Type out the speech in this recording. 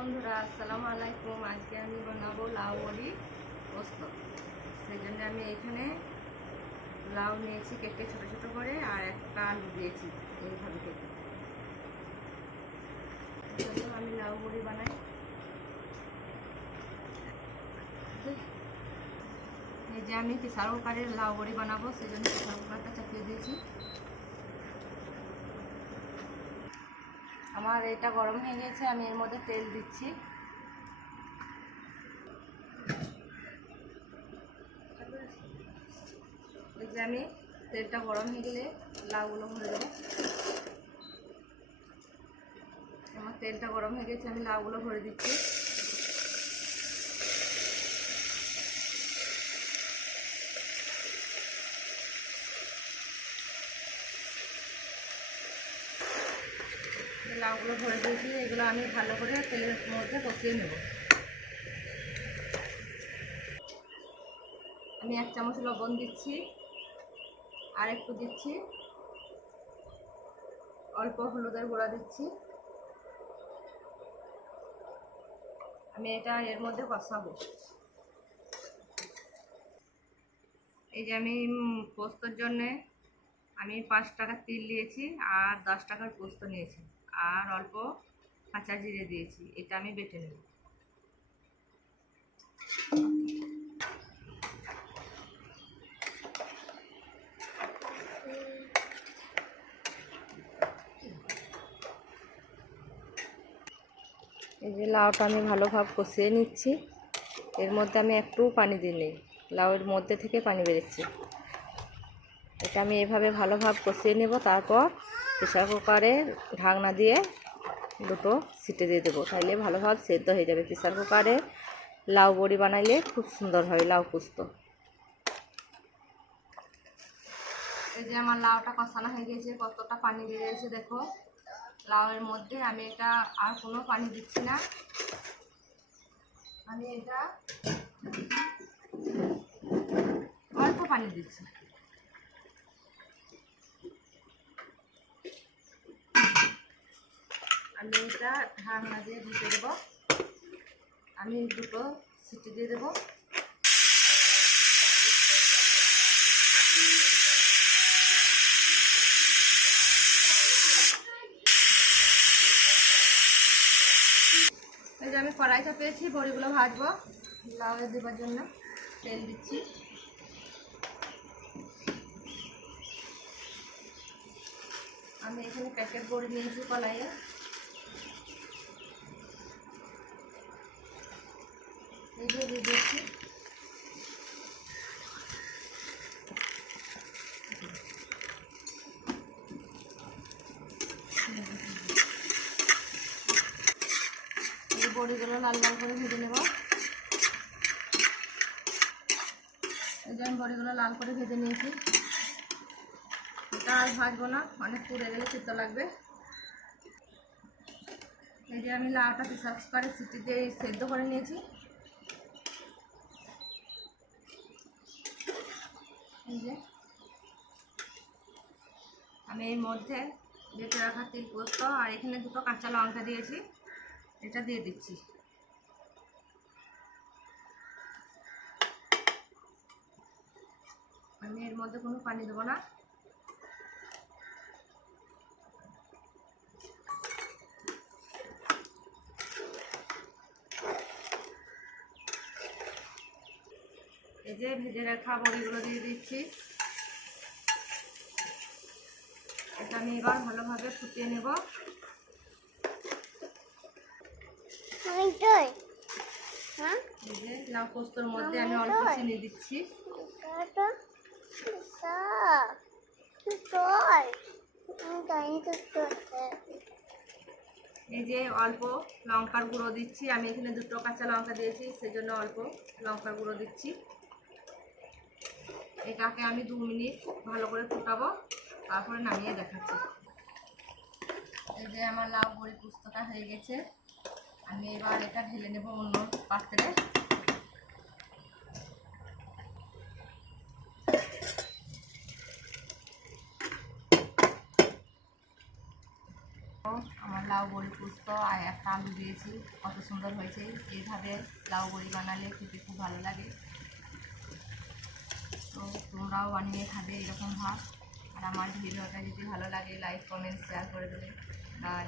বন্ধুরা আসসালামু আলাইকুম। আজকে আমি বানাবো লাউ বড়ি পোস্ত। সেই জন্য আমি এখানে লাউ নিয়েছি কেটে ছোট ছোট করে, আর একটা আলু দিয়েছি এইভাবে কেটে। চলো আমি লাউ বড়ি বানাই। এই যে আমি প্রেসার কুকারে লাউ বড়ি বানাবো, সেই জন্য প্রেসার কুকারটা চাপিয়ে দিয়েছি। আমার এটা গরম হয়ে গেছে, আমি এর মধ্যে তেল দিচ্ছি। এই যে আমি তেলটা গরম হয়ে গেলে লাউগুলো ভরে দেবো। আমার তেলটা গরম হয়ে গেছে, আমি লাউগুলো ভরে দিচ্ছি। লাউগুলো ভরে দিয়েছি, এগুলো আমি ভালো করে তেলের মধ্যে কষিয়ে নেব। আমি 1 চামচ লবণ দিচ্ছি, আর একটু দিচ্ছি অল্প হলুদের গুঁড়া দিচ্ছি। আমি এটা এর মধ্যে কষাবো। এই যে আমি পোস্তর জন্যে আমি 5 টাকার তিল নিয়েছি, আর 10 টাকার পোস্ত নিয়েছি, আর অল্প কাঁচা জিরে দিয়েছি। এটা আমি বেটে নেব। এই যে লাউটা আমি ভালোভাবে কষিয়ে নিচ্ছি। এর মধ্যে আমি একটু পানি দিই, লাউয়ের মধ্যে থেকে পানি বেরোচ্ছে। এটা আমি এভাবে ভালোভাবে কষিয়ে নেব। তারপর প্রেসার কুকারে ঢাকনা দিয়ে 2টো সিটি দিয়ে দেবো, তাহলে ভালোভাবে সেদ্ধ হয়ে যাবে। প্রেসার কুকারে লাউ বড়ি বানাইলে খুব সুন্দর হয় লাউ পোস্ত। এই যে আমার লাউটা কষানো হয়ে গেছে, কতটা পানি বেরিয়েছে দেখো লাউয়ের মধ্যে। আমি এটা আর কোনো পানি দিচ্ছি না, আমি এটা অল্প পানি দিচ্ছি। আমি এটা ঢাকনা দিয়ে ঢেকে দেবো। আমি 2টো সিটি দিয়ে দেবো। এই যে আমি কড়াই চাপিয়েছি, বড়িগুলো ভাজবো। লাউয়ে দেওয়ার জন্য তেল দিচ্ছি। আমি এখানে প্যাকেট বড়ি নিয়েছি কড়াইয়ে। এই যে দিয়ে দিচ্ছি। এই বড়িগুলো লাল লাল করে ভেজে নেব। এই যে আমি বড়িগুলো লাল করে ভেজে নিয়েছি। এটা আর ভাজবো না, অনেক পুড়ে গেলে তিতো লাগবে। এই যে আমি লাউটা প্রেসার কুকারে সিটি দিয়ে সেদ্ধ করে নিয়েছি। এই যে আমি এর মধ্যে বেটে রাখা তিল পোস্ত আর এখানে 2টো কাঁচা লঙ্কা দিয়েছি, এটা দিয়ে দিচ্ছি। আমি এর মধ্যে কোনো পানি দেবো না। এই যে ভেজে রাখা বড়িগুলো দিয়ে দিচ্ছি। এটা আমি এবার ভালোভাবে ফুটিয়ে নেব। এই যে লাউ পোস্তর মধ্যে আমি অল্প চিনি দিচ্ছি। এই যে অল্প লঙ্কার গুঁড়ো দিচ্ছি। আমি এখানে 2টো কাঁচা লঙ্কা দিয়েছি, সেজন্য অল্প লঙ্কার গুঁড়ো দিচ্ছি। এটাকে আমি 2 মিনিট ভালো করে ফুটাবো, তারপরে নামিয়ে দেখাচ্ছি। এই যে আমার লাউ বড়ি পোস্তটা হয়ে গেছে। আমি এবার এটা ঢেলে নেব অন্য পাত্রে। আমার লাউ লাউ বড়ি পুস্ত আর একটা আলু দিয়েছি, কত সুন্দর হয়েছে। এইভাবে লাউ বড়ি বানালে খেতে খুব ভালো লাগে। তো তোমরাও বানিয়ে খাবে এরকম ভাব। আর আমার ভিডিওটা যদি ভালো লাগে লাইক কমেন্ট শেয়ার করে দেবে। বাই।